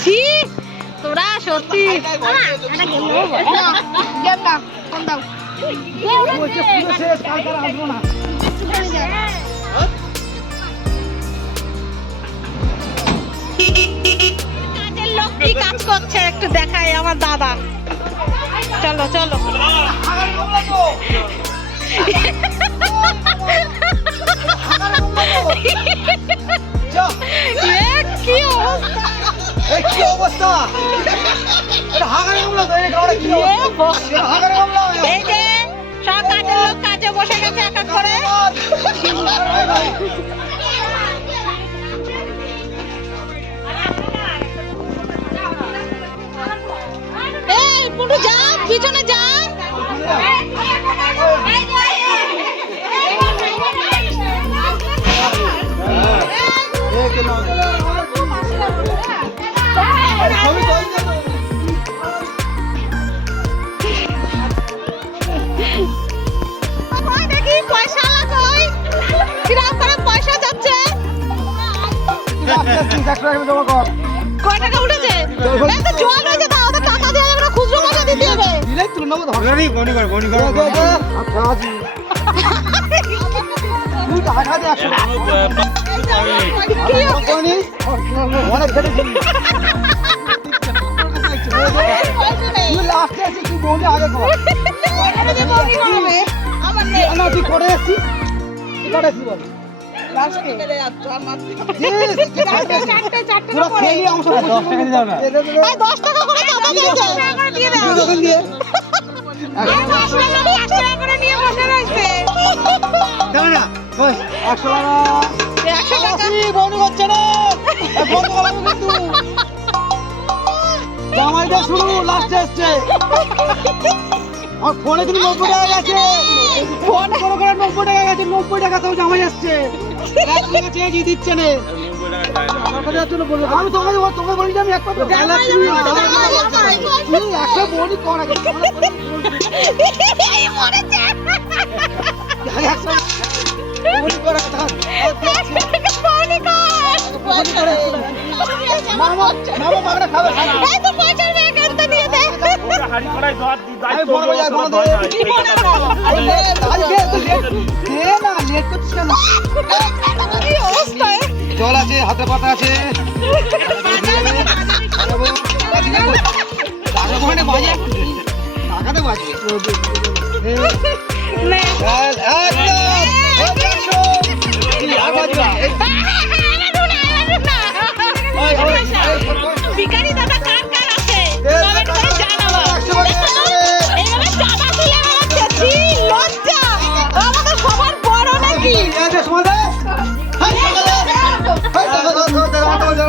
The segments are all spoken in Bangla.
ছি তোরা সত্যি। কি কাজ করছে? একটু দেখায় আমার দাদা। চলো চলো। কি অবস্থা? এই কি অবস্থা? হাগারে গামলা তো এটা কি অবস্থা? হাগারে গামলা এই যে সব কাজের লোক কাজে বসে গেছে এক এক করে। এই পুটু যা পিছনে যা। কয় টাকা উঠেছে? এই তো জল হয়েছে তা ওদের টাকা দিয়ে যাবে না খুচরো পয়সা দিতে হবে? দিলে তুলে নেব তো গনি কর গনি কর। আচ্ছা টাকা একশো কি কোনি অনেক খেটেছি। লাস্টে আছিস তুই বৌদি আগে কর। না তুই করে এসছিস। করে এসছিস বল। একশো টাকা একশো টাকা না জামাইটা শুরু লাস্টে এসছে। আমার ফোনে কিন্তু নব্বই টাকা গেছে। ফোন করে করে নব্বই টাকা গেছে নব্বই টাকা তাও জামাই আসছে আমি তোমাকে তোমাকে আমি একটা মামা মামা খাবে হাড়ি কড়াই ধোয়ার আমি বড় বাজার বড় ধরে আরে লে আরে লে তুই লে দে না লেট করছিস কেন? কি অবস্থা জল আছে হাতে পাতা আছে। টাকা বাজে বাজে নে।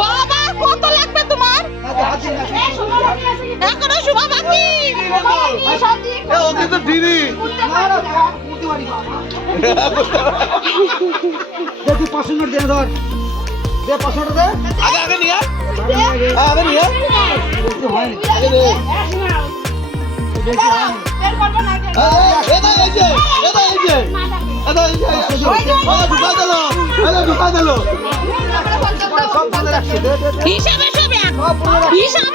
বাবা কত লাগবে তোমার? এখনও শুভ বাকি ও কিন্তু দিদি দেখি পাঁচশো নোট দে ধর দে পাঁচশো দে আগে আগে নিয়ে আগে নিয়ে বেশি আগে দে হিসাবে হিসাবে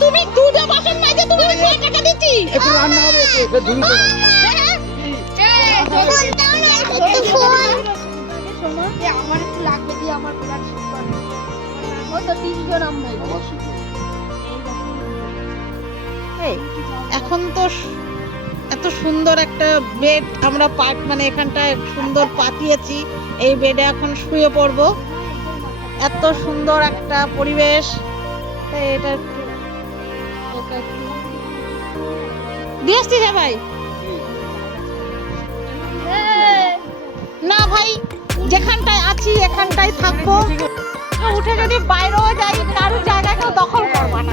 তুমি দুটো বাসন মাইজে তুমি কয় টাকা দিচ্ছি রান্না হবে একটু, ফের ধুই তো। আমার একটু লাগবে দিয়ে আমার প্লাট ও তো তিনজন আমরা এখন তো এত সুন্দর একটা বেড আমরা পাট মানে এখানটায় সুন্দর পাতিয়েছি। এই বেডে এখন শুয়ে পড়ব। এত সুন্দর একটা পরিবেশ। তাই এটা দিয়ে আসছি হ্যাঁ ভাই। না ভাই যেখানটায় আছি এখানটায় থাকব। উঠে যদি বাইরেও যাই কারও জায়গা কেউ দখল করব। না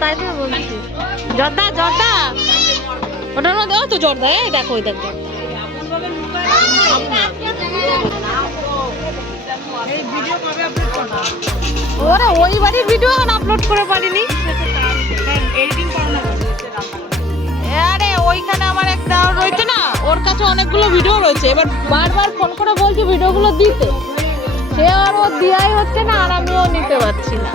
তাই তো বলছি জর্দা জর্দা ওটার মধ্যে তো জর্দা এই দেখো ওই দেখো ওরা ওই বাড়ির ভিডিও এখন আপলোড করে পারিনি। আরে ওইখানে আমার একটা রয়েছে না, ওর কাছে অনেকগুলো ভিডিও রয়েছে। এবার বারবার ফোন করে বলছি ভিডিওগুলো দিতে। সে আর ও দেওয়াই হচ্ছে না, আর আমিও নিতে পারছি না।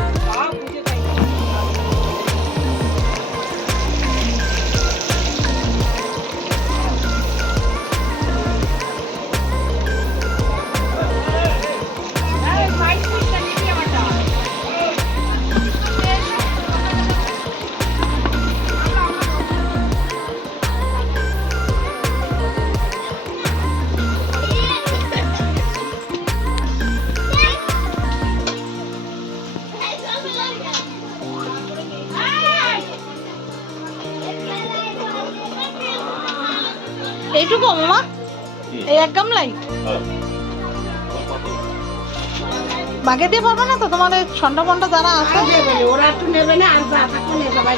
এইটুকু মামা এই এক গামলাই। বাগে দিয়ে পারবে না তো? তোমাদের ছন্ডা মন্ডা যারা আছে। ওরা একটু নেবে না আর যা থাকবে না সবাই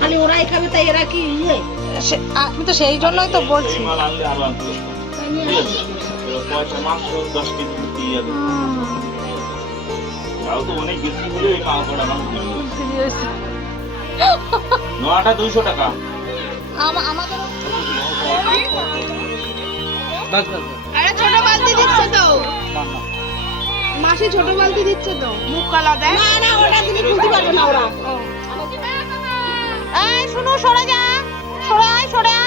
খালি ওরাই খাবে তাই এরা কি ইয়ে? সে- আমি তো সেই জন্যই তো বলছি। নোয়াটা দুইশো টাকা। আমাদের ছোট বালতি দিচ্ছে তো। মাসি ছোট বালতি দিচ্ছে তো। মুখ কালা দেয় না না ওটা তুমি না ওরা। এই শুনো সরে যা। সরে আয় সরে আয়।